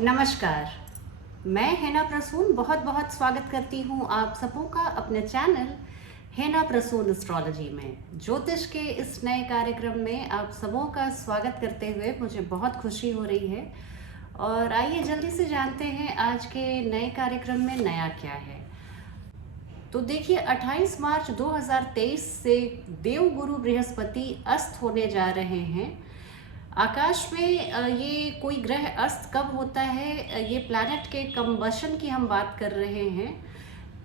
नमस्कार। मैं हेना प्रसून बहुत बहुत स्वागत करती हूँ आप सबों का अपने चैनल हेना प्रसून एस्ट्रोलॉजी में। ज्योतिष के इस नए कार्यक्रम में आप सबों का स्वागत करते हुए मुझे बहुत खुशी हो रही है। और आइए जल्दी से जानते हैं आज के नए कार्यक्रम में नया क्या है। तो देखिए 28 मार्च 2023 से देवगुरु बृहस्पति अस्त होने जा रहे हैं। आकाश में ये कोई ग्रह अस्त कब होता है, ये प्लैनेट के कंबशन की हम बात कर रहे हैं।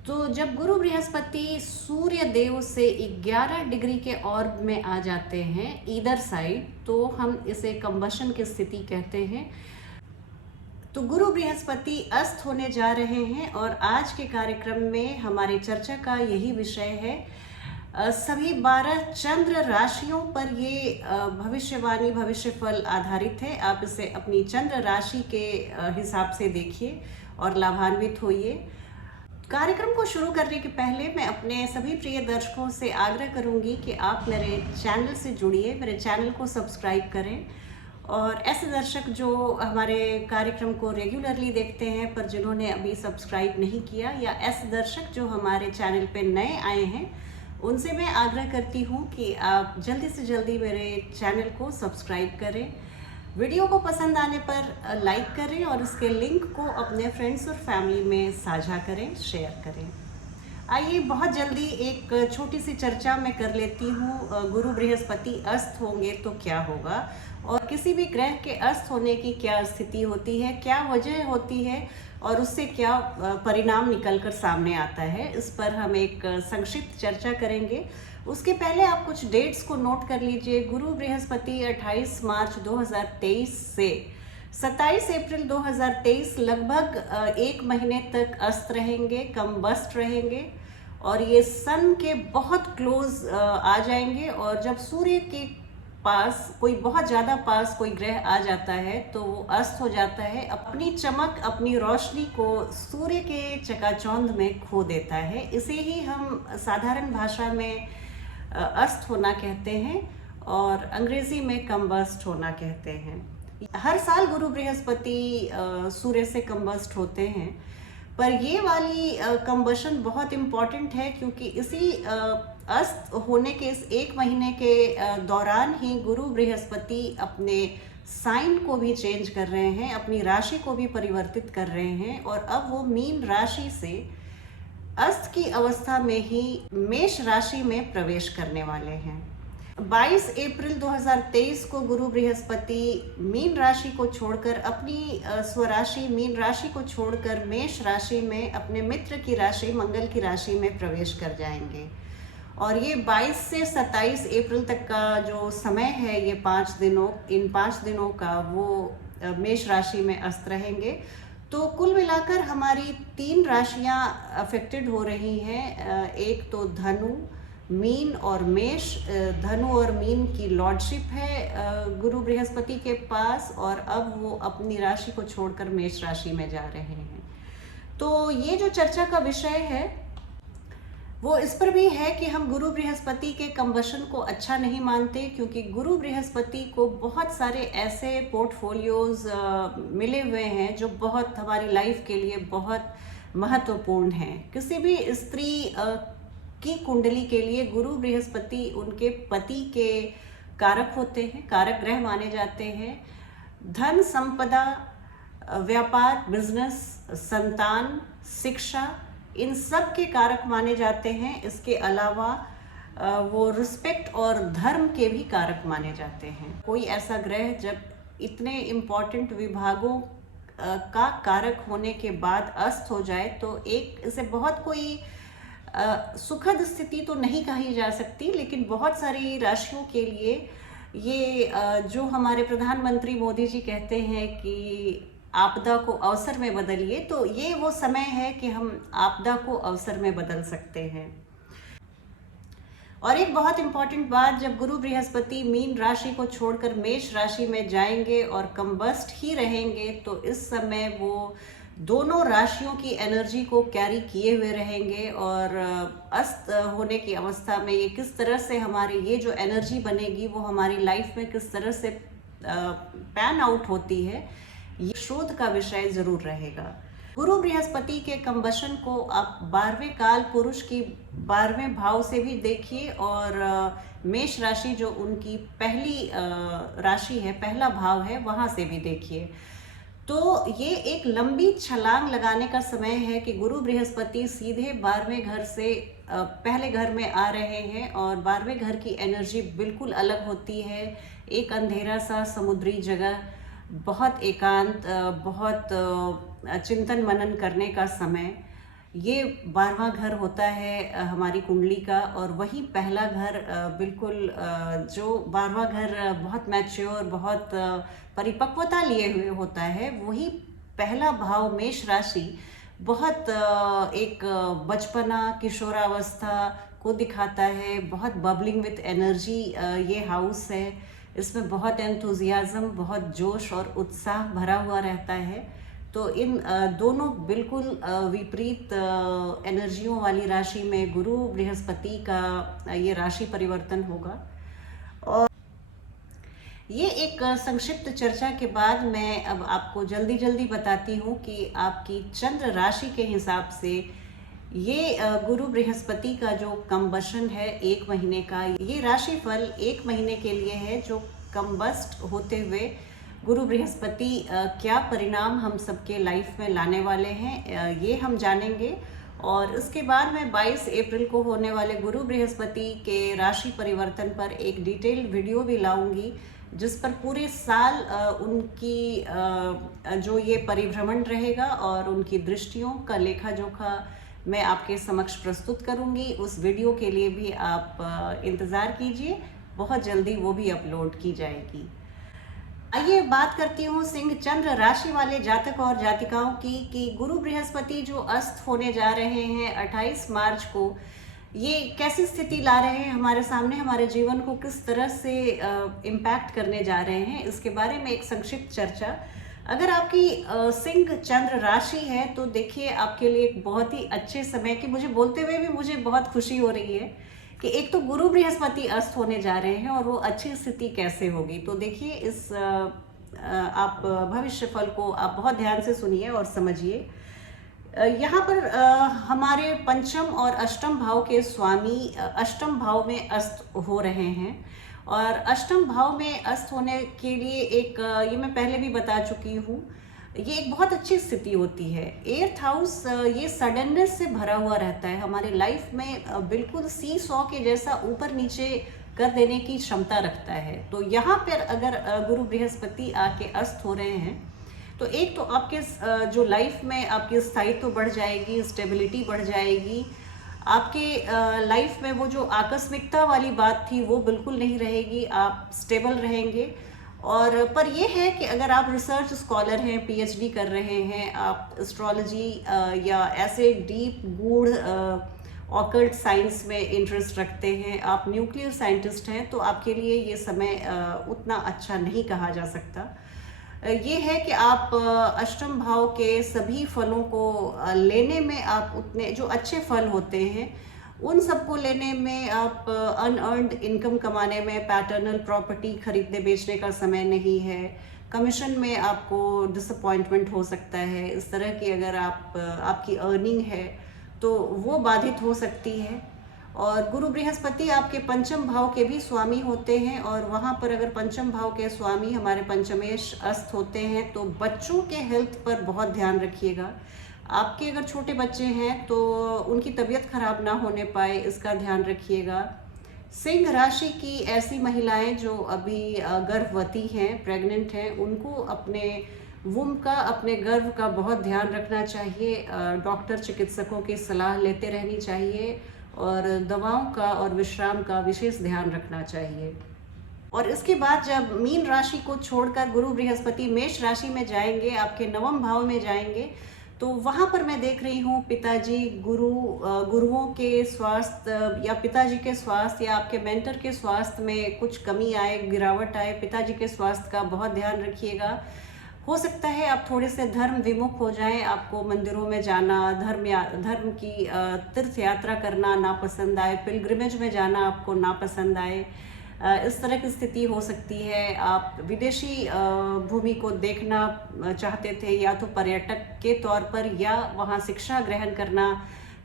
तो जब गुरु बृहस्पति सूर्य देव से 11 डिग्री के ऑर्ब में आ जाते हैं ईदर साइड, तो हम इसे कंबशन की स्थिति कहते हैं। तो गुरु बृहस्पति अस्त होने जा रहे हैं और आज के कार्यक्रम में हमारी चर्चा का यही विषय है। सभी 12 चंद्र राशियों पर ये भविष्यवाणी भविष्य फल आधारित है। आप इसे अपनी चंद्र राशि के हिसाब से देखिए और लाभान्वित होइए। कार्यक्रम को शुरू करने के पहले मैं अपने सभी प्रिय दर्शकों से आग्रह करूंगी कि आप मेरे चैनल से जुड़िए, मेरे चैनल को सब्सक्राइब करें। और ऐसे दर्शक जो हमारे कार्यक्रम को रेगुलरली देखते हैं पर जिन्होंने अभी सब्सक्राइब नहीं किया, या ऐसे दर्शक जो हमारे चैनल पे नए आए हैं, उनसे मैं आग्रह करती हूँ कि आप जल्दी से जल्दी मेरे चैनल को सब्सक्राइब करें। वीडियो को पसंद आने पर लाइक करें और इसके लिंक को अपने फ्रेंड्स और फैमिली में साझा करें, शेयर करें। आइए बहुत जल्दी एक छोटी सी चर्चा मैं कर लेती हूँ। गुरु बृहस्पति अस्त होंगे तो क्या होगा, और किसी भी ग्रह के अस्त होने की क्या स्थिति होती है, क्या वजह होती है और उससे क्या परिणाम निकलकर सामने आता है, इस पर हम एक संक्षिप्त चर्चा करेंगे। उसके पहले आप कुछ डेट्स को नोट कर लीजिए। गुरु बृहस्पति 28 मार्च 2023 से 27 अप्रैल 2023 लगभग एक महीने तक अस्त रहेंगे, कम्बस्ट रहेंगे और ये सन के बहुत क्लोज आ जाएंगे। और जब सूर्य के पास कोई बहुत ज़्यादा पास कोई ग्रह आ जाता है तो वो अस्त हो जाता है, अपनी चमक अपनी रोशनी को सूर्य के चकाचौंध में खो देता है। इसे ही हम साधारण भाषा में अस्त होना कहते हैं और अंग्रेजी में कम्बस्ट होना कहते हैं। हर साल गुरु बृहस्पति सूर्य से कम्बस्ट होते हैं, पर ये वाली कम्बशन बहुत इम्पॉर्टेंट है क्योंकि इसी अस्त होने के इस एक महीने के दौरान ही गुरु बृहस्पति अपने साइन को भी चेंज कर रहे हैं, अपनी राशि को भी परिवर्तित कर रहे हैं और अब वो मीन राशि से अस्त की अवस्था में ही मेष राशि में प्रवेश करने वाले हैं। 22 अप्रैल 2023 को गुरु बृहस्पति मीन राशि को छोड़कर अपनी स्वराशि मीन राशि को छोड़कर मेष राशि में अपने मित्र की राशि मंगल की राशि में प्रवेश कर जाएंगे। और ये 22 से 27 अप्रैल तक का जो समय है, ये 5 दिनों, इन 5 दिनों का वो मेष राशि में अस्त रहेंगे। तो कुल मिलाकर हमारी 3 राशियां अफेक्टेड हो रही हैं। एक तो धनु, मीन और मेष। धनु और मीन की लॉर्डशिप है गुरु बृहस्पति के पास और अब वो अपनी राशि को छोड़कर मेष राशि में जा रहे हैं। तो ये जो चर्चा का विषय है वो इस पर भी है कि हम गुरु बृहस्पति के कम्बशन को अच्छा नहीं मानते, क्योंकि गुरु बृहस्पति को बहुत सारे ऐसे पोर्टफोलियोज मिले हुए हैं जो बहुत हमारी लाइफ के लिए बहुत महत्वपूर्ण हैं। किसी भी स्त्री की कुंडली के लिए गुरु बृहस्पति उनके पति के कारक होते हैं, कारक ग्रह माने जाते हैं। धन, संपदा, व्यापार, बिजनेस, संतान, शिक्षा, इन सब के कारक माने जाते हैं। इसके अलावा वो रिस्पेक्ट और धर्म के भी कारक माने जाते हैं। कोई ऐसा ग्रह जब इतने इम्पॉर्टेंट विभागों का कारक होने के बाद अस्त हो जाए तो एक इसे बहुत कोई सुखद स्थिति तो नहीं कही जा सकती, लेकिन बहुत सारी राशियों के लिए ये जो हमारे प्रधानमंत्री मोदी जी कहते हैं कि आपदा को अवसर में बदलिए, तो ये वो समय है कि हम आपदा को अवसर में बदल सकते हैं। और एक बहुत इम्पॉर्टेंट बात, जब गुरु बृहस्पति मीन राशि को छोड़कर मेष राशि में जाएंगे और कम्बस्ट ही रहेंगे, तो इस समय वो दोनों राशियों की एनर्जी को कैरी किए हुए रहेंगे और अस्त होने की अवस्था में ये किस तरह से हमारी ये जो एनर्जी बनेगी वो हमारी लाइफ में किस तरह से पैन आउट होती है, ये शोध का विषय जरूर रहेगा। गुरु बृहस्पति के कंबशन को आप 12वें काल पुरुष की 12वें भाव से भी देखिए, और मेष राशि जो उनकी पहली राशि है, पहला भाव है, वहां से भी देखिए। तो ये एक लंबी छलांग लगाने का समय है कि गुरु बृहस्पति सीधे 12वें घर से पहले घर में आ रहे हैं, और 12वें घर की एनर्जी बिल्कुल अलग होती है। एक अंधेरा सा समुद्री जगह, बहुत एकांत, बहुत चिंतन मनन करने का समय। ये 12वां घर होता है हमारी कुंडली का, और वही पहला घर बिल्कुल जो 12वां घर बहुत मैच्योर, बहुत परिपक्वता लिए हुए होता है, वही पहला भाव मेष राशि बहुत एक बचपना, किशोरावस्था को दिखाता है। बहुत बबलिंग विथ एनर्जी ये हाउस है। इसमें बहुत एंथुजियाज्म, बहुत जोश और उत्साह भरा हुआ रहता है। तो इन दोनों बिल्कुल विपरीत एनर्जियों वाली राशि में गुरु बृहस्पति का ये राशि परिवर्तन होगा। और ये एक संक्षिप्त चर्चा के बाद मैं अब आपको जल्दी जल्दी बताती हूँ कि आपकी चंद्र राशि के हिसाब से ये गुरु बृहस्पति का जो कंबशन है 1 महीने का, ये राशिफल 1 महीने के लिए है, जो कंबस्ट होते हुए गुरु बृहस्पति क्या परिणाम हम सबके लाइफ में लाने वाले हैं, ये हम जानेंगे। और इसके बाद मैं 22 अप्रैल को होने वाले गुरु बृहस्पति के राशि परिवर्तन पर एक डिटेल्ड वीडियो भी लाऊंगी, जिस पर पूरे साल उनकी जो ये परिभ्रमण रहेगा और उनकी दृष्टियों का लेखा जोखा मैं आपके समक्ष प्रस्तुत करूंगी। उस वीडियो के लिए भी आप इंतज़ार कीजिए, बहुत जल्दी वो भी अपलोड की जाएगी। आइए बात करती हूँ सिंह चंद्र राशि वाले जातक और जातिकाओं की, कि गुरु बृहस्पति जो अस्त होने जा रहे हैं 28 मार्च को, ये कैसी स्थिति ला रहे हैं हमारे सामने, हमारे जीवन को किस तरह से इम्पैक्ट करने जा रहे हैं, इसके बारे में एक संक्षिप्त चर्चा। अगर आपकी सिंह चंद्र राशि है तो देखिए आपके लिए एक बहुत ही अच्छे समय की, मुझे बोलते हुए भी मुझे बहुत खुशी हो रही है कि एक तो गुरु बृहस्पति अस्त होने जा रहे हैं और वो अच्छी स्थिति कैसे होगी। तो देखिए इस आप भविष्य फल को आप बहुत ध्यान से सुनिए और समझिए। यहाँ पर हमारे पंचम और अष्टम भाव के स्वामी अष्टम भाव में अस्त हो रहे हैं, और अष्टम भाव में अस्त होने के लिए एक ये मैं पहले भी बता चुकी हूँ, ये एक बहुत अच्छी स्थिति होती है। 8th हाउस ये सडननेस से भरा हुआ रहता है, हमारे लाइफ में बिल्कुल सी सॉ के जैसा ऊपर नीचे कर देने की क्षमता रखता है। तो यहाँ पर अगर गुरु बृहस्पति आके अस्त हो रहे हैं तो एक तो आपके जो लाइफ में आपकी स्थायित्व बढ़ जाएगी, स्टेबिलिटी बढ़ जाएगी, आपके लाइफ में वो जो आकस्मिकता वाली बात थी वो बिल्कुल नहीं रहेगी, आप स्टेबल रहेंगे। और पर ये है कि अगर आप रिसर्च स्कॉलर हैं, पीएचडी कर रहे हैं, आप एस्ट्रोलॉजी या ऐसे डीप गूढ़ ऑकल्ट साइंस में इंटरेस्ट रखते हैं, आप न्यूक्लियर साइंटिस्ट हैं, तो आपके लिए ये समय उतना अच्छा नहीं कहा जा सकता। ये है कि आप अष्टम भाव के सभी फलों को लेने में आप उतने जो अच्छे फल होते हैं उन सबको लेने में, आप अनअर्न्ड इनकम कमाने में, पैटर्नल प्रॉपर्टी खरीदने बेचने का समय नहीं है, कमीशन में आपको डिसअपॉइंटमेंट हो सकता है, इस तरह की अगर आपकी अर्निंग है तो वो बाधित हो सकती है। और गुरु बृहस्पति आपके पंचम भाव के भी स्वामी होते हैं, और वहाँ पर अगर पंचम भाव के स्वामी हमारे पंचमेश अस्त होते हैं तो बच्चों के हेल्थ पर बहुत ध्यान रखिएगा। आपके अगर छोटे बच्चे हैं तो उनकी तबीयत खराब ना होने पाए, इसका ध्यान रखिएगा। सिंह राशि की ऐसी महिलाएं जो अभी गर्भवती हैं, प्रेग्नेंट हैं, उनको अपने वुम का, अपने गर्भ का बहुत ध्यान रखना चाहिए। डॉक्टर चिकित्सकों की सलाह लेते रहनी चाहिए, और दवाओं का और विश्राम का विशेष ध्यान रखना चाहिए। और इसके बाद जब मीन राशि को छोड़कर गुरु बृहस्पति मेष राशि में जाएंगे, आपके नवम भाव में जाएंगे, तो वहाँ पर मैं देख रही हूँ पिताजी, गुरुओं के स्वास्थ्य या पिताजी के स्वास्थ्य या आपके मेंटर के स्वास्थ्य में कुछ कमी आए, गिरावट आए। पिताजी के स्वास्थ्य का बहुत ध्यान रखिएगा। हो सकता है आप थोड़े से धर्म विमुख हो जाएं, आपको मंदिरों में जाना, धर्म की तीर्थ यात्रा करना नापसंद आए, पिलग्रिमेज में जाना आपको नापसंद आए, इस तरह की स्थिति हो सकती है। आप विदेशी भूमि को देखना चाहते थे, या तो पर्यटक के तौर पर या वहाँ शिक्षा ग्रहण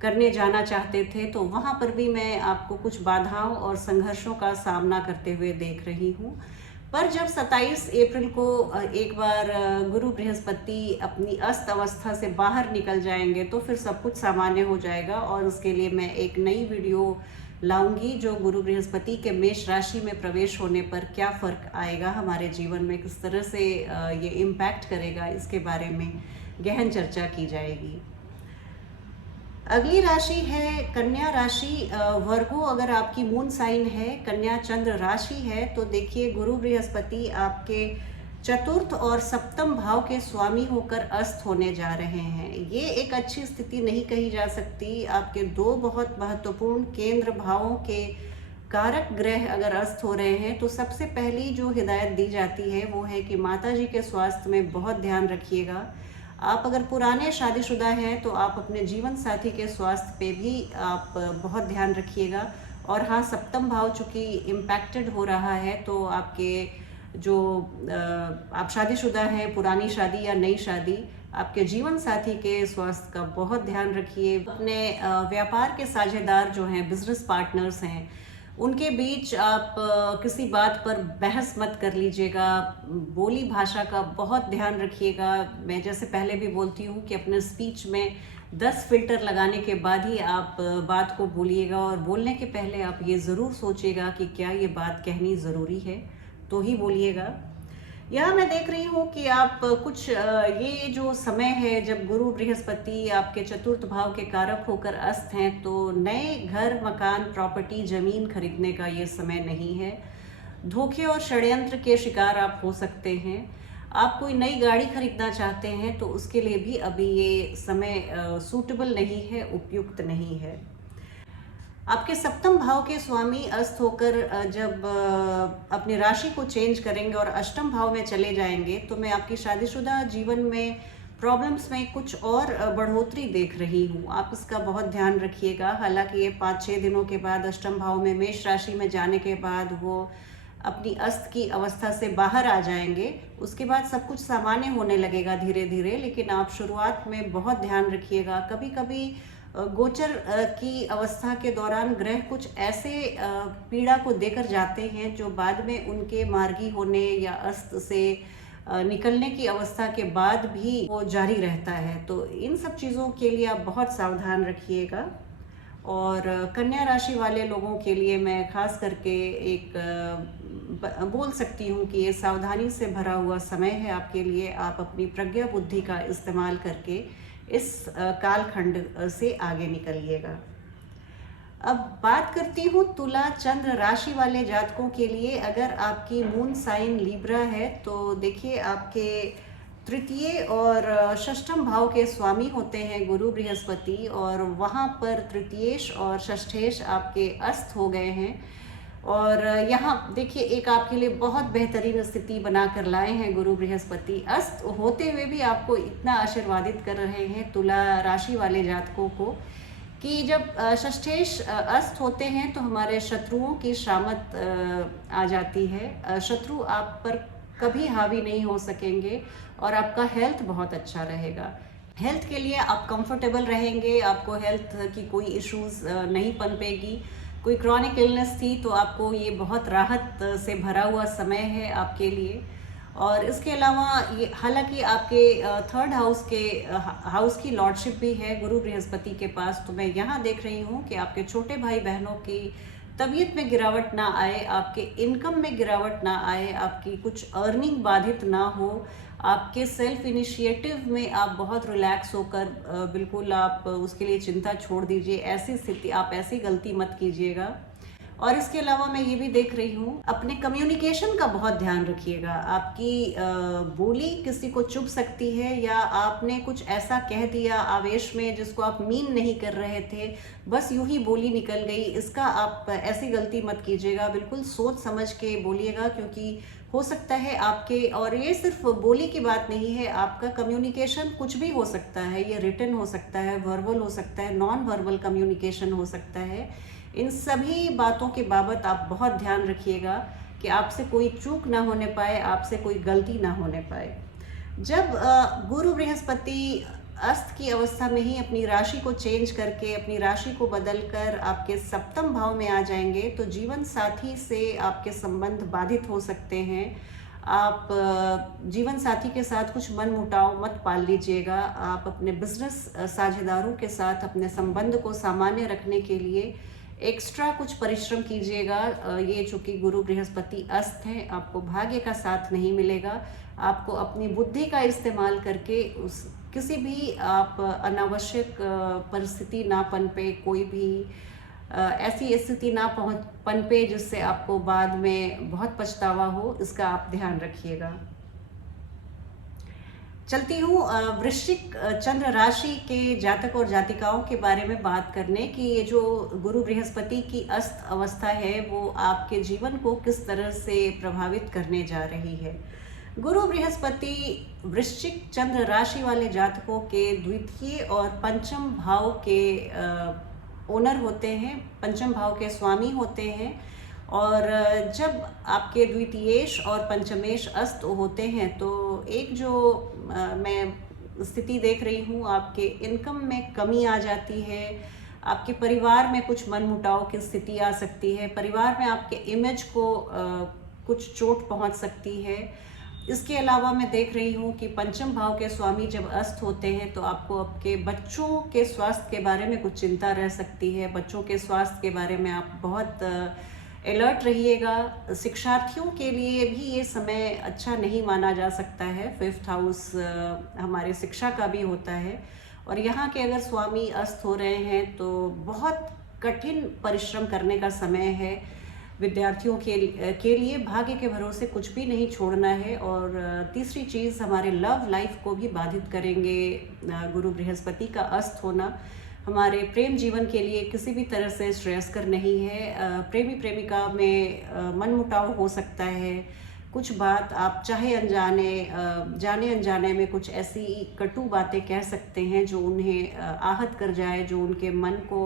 करने जाना चाहते थे, तो वहाँ पर भी मैं आपको कुछ बाधाओं और संघर्षों का सामना करते हुए देख रही हूँ। पर जब 27 अप्रैल को एक बार गुरु बृहस्पति अपनी अस्त अवस्था से बाहर निकल जाएंगे, तो फिर सब कुछ सामान्य हो जाएगा। और उसके लिए मैं एक नई वीडियो लाऊंगी जो गुरु बृहस्पति के मेष राशि में प्रवेश होने पर क्या फ़र्क आएगा हमारे जीवन में, किस तरह से ये इम्पैक्ट करेगा, इसके बारे में गहन चर्चा की जाएगी। अगली राशि है कन्या राशि। वर्गो अगर आपकी मून साइन है, कन्या चंद्र राशि है, तो देखिए गुरु बृहस्पति आपके चतुर्थ और सप्तम भाव के स्वामी होकर अस्त होने जा रहे हैं। ये एक अच्छी स्थिति नहीं कही जा सकती। आपके दो बहुत महत्वपूर्ण केंद्र भावों के कारक ग्रह अगर अस्त हो रहे हैं, तो सबसे पहली जो हिदायत दी जाती है वो है कि माता जी के स्वास्थ्य में बहुत ध्यान रखिएगा। आप अगर पुराने शादीशुदा हैं तो आप अपने जीवन साथी के स्वास्थ्य पे भी आप बहुत ध्यान रखिएगा। और हाँ, सप्तम भाव चूँकि इम्पैक्टेड हो रहा है, तो आपके जो आप शादीशुदा हैं, पुरानी शादी या नई शादी, आपके जीवन साथी के स्वास्थ्य का बहुत ध्यान रखिए। अपने व्यापार के साझेदार जो हैं, बिजनेस पार्टनर्स हैं, उनके बीच आप किसी बात पर बहस मत कर लीजिएगा। बोली भाषा का बहुत ध्यान रखिएगा। मैं जैसे पहले भी बोलती हूँ कि अपने स्पीच में 10 फिल्टर लगाने के बाद ही आप बात को बोलिएगा, और बोलने के पहले आप ये ज़रूर सोचिएगा कि क्या ये बात कहनी ज़रूरी है, तो ही बोलिएगा। यहाँ मैं देख रही हूँ कि आप कुछ ये जो समय है जब गुरु बृहस्पति आपके चतुर्थ भाव के कारक होकर अस्त हैं, तो नए घर, मकान, प्रॉपर्टी, ज़मीन खरीदने का ये समय नहीं है। धोखे और षड्यंत्र के शिकार आप हो सकते हैं। आप कोई नई गाड़ी खरीदना चाहते हैं तो उसके लिए भी अभी ये समय सूटेबल नहीं है, उपयुक्त नहीं है। आपके सप्तम भाव के स्वामी अस्त होकर जब अपनी राशि को चेंज करेंगे और अष्टम भाव में चले जाएंगे, तो मैं आपकी शादीशुदा जीवन में प्रॉब्लम्स में कुछ और बढ़ोतरी देख रही हूँ। आप इसका बहुत ध्यान रखिएगा। हालांकि ये 5-6 दिनों के बाद अष्टम भाव में मेष राशि में जाने के बाद वो अपनी अस्त की अवस्था से बाहर आ जाएंगे। उसके बाद सब कुछ सामान्य होने लगेगा धीरे धीरे, लेकिन आप शुरुआत में बहुत ध्यान रखिएगा। कभी कभी गोचर की अवस्था के दौरान ग्रह कुछ ऐसे पीड़ा को देकर जाते हैं जो बाद में उनके मार्गी होने या अस्त से निकलने की अवस्था के बाद भी वो जारी रहता है। तो इन सब चीज़ों के लिए आप बहुत सावधान रखिएगा। और कन्या राशि वाले लोगों के लिए मैं खास करके एक बोल सकती हूँ कि ये सावधानी से भरा हुआ समय है आपके लिए। आप अपनी प्रज्ञा बुद्धि का इस्तेमाल करके इस कालखंड से आगे निकलिएगा। अब बात करती हूँ तुला चंद्र राशि वाले जातकों के लिए। अगर आपकी मून साइन लिब्रा है, तो देखिए आपके तृतीय और षष्ठम भाव के स्वामी होते हैं गुरु बृहस्पति, और वहाँ पर तृतीयेश और षष्ठेश आपके अस्त हो गए हैं। और यहाँ देखिए एक आपके लिए बहुत बेहतरीन स्थिति बनाकर लाए हैं गुरु बृहस्पति। अस्त होते हुए भी आपको इतना आशीर्वादित कर रहे हैं तुला राशि वाले जातकों को कि जब षष्ठेश अस्त होते हैं तो हमारे शत्रुओं की शामत आ जाती है। शत्रु आप पर कभी हावी नहीं हो सकेंगे और आपका हेल्थ बहुत अच्छा रहेगा। हेल्थ के लिए आप कंफर्टेबल रहेंगे, आपको हेल्थ की कोई इश्यूज नहीं पनपेगी। कोई क्रॉनिक इलनेस थी तो आपको ये बहुत राहत से भरा हुआ समय है आपके लिए। और इसके अलावा ये हालांकि आपके थर्ड हाउस की लॉर्डशिप भी है गुरु बृहस्पति के पास, तो मैं यहाँ देख रही हूँ कि आपके छोटे भाई बहनों की तबीयत में गिरावट ना आए, आपके इनकम में गिरावट ना आए, आपकी कुछ अर्निंग बाधित ना हो, आपके सेल्फ इनिशिएटिव में आप बहुत रिलैक्स होकर बिल्कुल आप उसके लिए चिंता छोड़ दीजिए। ऐसी स्थिति, आप ऐसी गलती मत कीजिएगा। और इसके अलावा मैं ये भी देख रही हूँ अपने कम्युनिकेशन का बहुत ध्यान रखिएगा। आपकी बोली किसी को चुभ सकती है, या आपने कुछ ऐसा कह दिया आवेश में जिसको आप मीन नहीं कर रहे थे, बस यूं ही बोली निकल गई। इसका आप ऐसी गलती मत कीजिएगा, बिल्कुल सोच समझ के बोलिएगा, क्योंकि हो सकता है आपके, और ये सिर्फ बोली की बात नहीं है, आपका कम्युनिकेशन कुछ भी हो सकता है। ये रिटन हो सकता है, वर्बल हो सकता है, नॉन वर्बल कम्युनिकेशन हो सकता है। इन सभी बातों के बाबत आप बहुत ध्यान रखिएगा कि आपसे कोई चूक ना होने पाए, आपसे कोई गलती ना होने पाए। जब गुरु बृहस्पति अस्त की अवस्था में ही अपनी राशि को चेंज करके, अपनी राशि को बदलकर आपके सप्तम भाव में आ जाएंगे, तो जीवन साथी से आपके संबंध बाधित हो सकते हैं। आप जीवन साथी के साथ कुछ मन मुटाव मत पाल लीजिएगा। आप अपने बिजनेस साझेदारों के साथ अपने संबंध को सामान्य रखने के लिए एक्स्ट्रा कुछ परिश्रम कीजिएगा। ये चूँकि गुरु बृहस्पति अस्त है, आपको भाग्य का साथ नहीं मिलेगा। आपको अपनी बुद्धि का इस्तेमाल करके उस किसी भी आप अनावश्यक परिस्थिति ना पनपे, कोई भी ऐसी स्थिति ना पनपे जिससे आपको बाद में बहुत पछतावा हो, इसका आप ध्यान रखिएगा। चलती हूँ वृश्चिक चंद्र राशि के जातक और जातिकाओं के बारे में बात करने की। ये जो गुरु बृहस्पति की अस्त अवस्था है वो आपके जीवन को किस तरह से प्रभावित करने जा रही है। गुरु बृहस्पति वृश्चिक चंद्र राशि वाले जातकों के द्वितीय और पंचम भाव के ओनर होते हैं, पंचम भाव के स्वामी होते हैं। और जब आपके द्वितीयेश और पंचमेश अस्त होते हैं तो एक जो मैं स्थिति देख रही हूँ, आपके इनकम में कमी आ जाती है, आपके परिवार में कुछ मनमुटाव की स्थिति आ सकती है, परिवार में आपके इमेज को कुछ चोट पहुँच सकती है। इसके अलावा मैं देख रही हूँ कि पंचम भाव के स्वामी जब अस्त होते हैं तो आपको आपके बच्चों के स्वास्थ्य के बारे में कुछ चिंता रह सकती है। बच्चों के स्वास्थ्य के बारे में आप बहुत अलर्ट रहिएगा। शिक्षार्थियों के लिए भी ये समय अच्छा नहीं माना जा सकता है। 5th हाउस हमारे शिक्षा का भी होता है और यहाँ के अगर स्वामी अस्त हो रहे हैं तो बहुत कठिन परिश्रम करने का समय है। विद्यार्थियों के लिए भाग्य के भरोसे कुछ भी नहीं छोड़ना है। और तीसरी चीज़, हमारे लव लाइफ को भी बाधित करेंगे गुरु बृहस्पति का अस्त होना। हमारे प्रेम जीवन के लिए किसी भी तरह से श्रेयस्कर नहीं है। प्रेमी प्रेमिका में मनमुटाव हो सकता है। कुछ बात आप चाहे अनजाने जाने अनजाने में कुछ ऐसी कटु बातें कह सकते हैं जो उन्हें आहत कर जाए, जो उनके मन को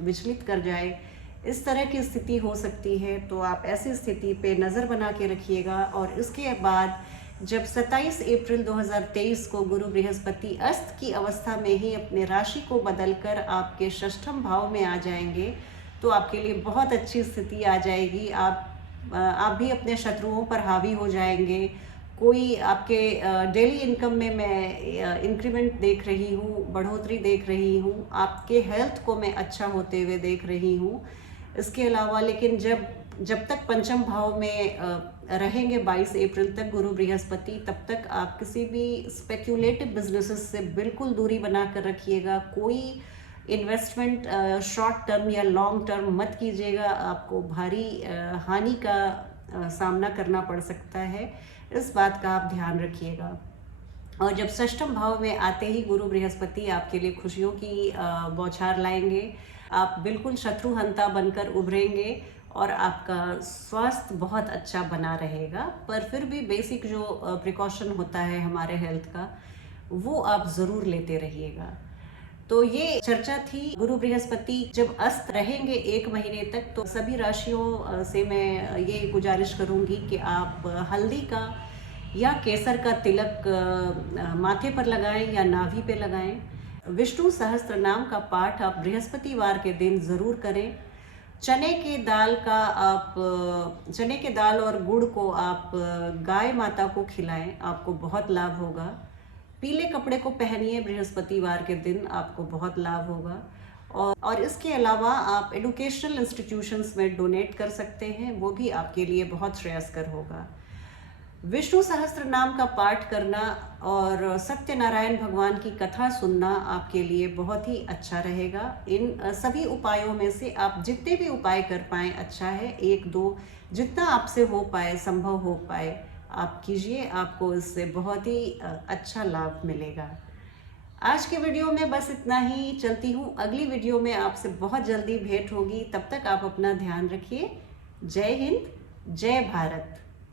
विचलित कर जाए। इस तरह की स्थिति हो सकती है, तो आप ऐसी स्थिति पे नज़र बना के रखिएगा। और इसके बाद जब 27 अप्रैल 2023 को गुरु बृहस्पति अस्त की अवस्था में ही अपने राशि को बदलकर आपके षष्ठम भाव में आ जाएंगे तो आपके लिए बहुत अच्छी स्थिति आ जाएगी। आप भी अपने शत्रुओं पर हावी हो जाएंगे। कोई आपके डेली इनकम में मैं इंक्रीमेंट देख रही हूँ, बढ़ोतरी देख रही हूँ। आपके हेल्थ को मैं अच्छा होते हुए देख रही हूँ। इसके अलावा लेकिन जब तक पंचम भाव में रहेंगे 22 अप्रैल तक गुरु बृहस्पति, तब तक आप किसी भी स्पेक्यूलेटिव बिजनेसेस से बिल्कुल दूरी बना कर रखिएगा। कोई इन्वेस्टमेंट शॉर्ट टर्म या लॉन्ग टर्म मत कीजिएगा, आपको भारी हानि का सामना करना पड़ सकता है। इस बात का आप ध्यान रखिएगा। और जब षष्ठम भाव में आते ही गुरु बृहस्पति आपके लिए खुशियों की बौछार लाएंगे। आप बिल्कुल शत्रुहंता बनकर उभरेंगे और आपका स्वास्थ्य बहुत अच्छा बना रहेगा। पर फिर भी बेसिक जो प्रिकॉशन होता है हमारे हेल्थ का, वो आप ज़रूर लेते रहिएगा। तो ये चर्चा थी। गुरु बृहस्पति जब अस्त रहेंगे 1 महीने तक, तो सभी राशियों से मैं ये गुजारिश करूँगी कि आप हल्दी का या केसर का तिलक माथे पर लगाएं या नाभि पे लगाएं। विष्णु सहस्त्र नाम का पाठ आप बृहस्पतिवार के दिन ज़रूर करें। चने के दाल और गुड़ को आप गाय माता को खिलाएं, आपको बहुत लाभ होगा। पीले कपड़े को पहनिए बृहस्पतिवार के दिन, आपको बहुत लाभ होगा। और इसके अलावा आप एजुकेशनल इंस्टीट्यूशंस में डोनेट कर सकते हैं, वो भी आपके लिए बहुत श्रेयस्कर होगा। विष्णु सहस्त्र नाम का पाठ करना और सत्यनारायण भगवान की कथा सुनना आपके लिए बहुत ही अच्छा रहेगा। इन सभी उपायों में से आप जितने भी उपाय कर पाएँ अच्छा है। 1-2 जितना आपसे हो पाए, संभव हो पाए, आप कीजिए। आपको इससे बहुत ही अच्छा लाभ मिलेगा। आज के वीडियो में बस इतना ही। चलती हूँ, अगली वीडियो में आपसे बहुत जल्दी भेंट होगी। तब तक आप अपना ध्यान रखिए। जय हिंद, जय भारत।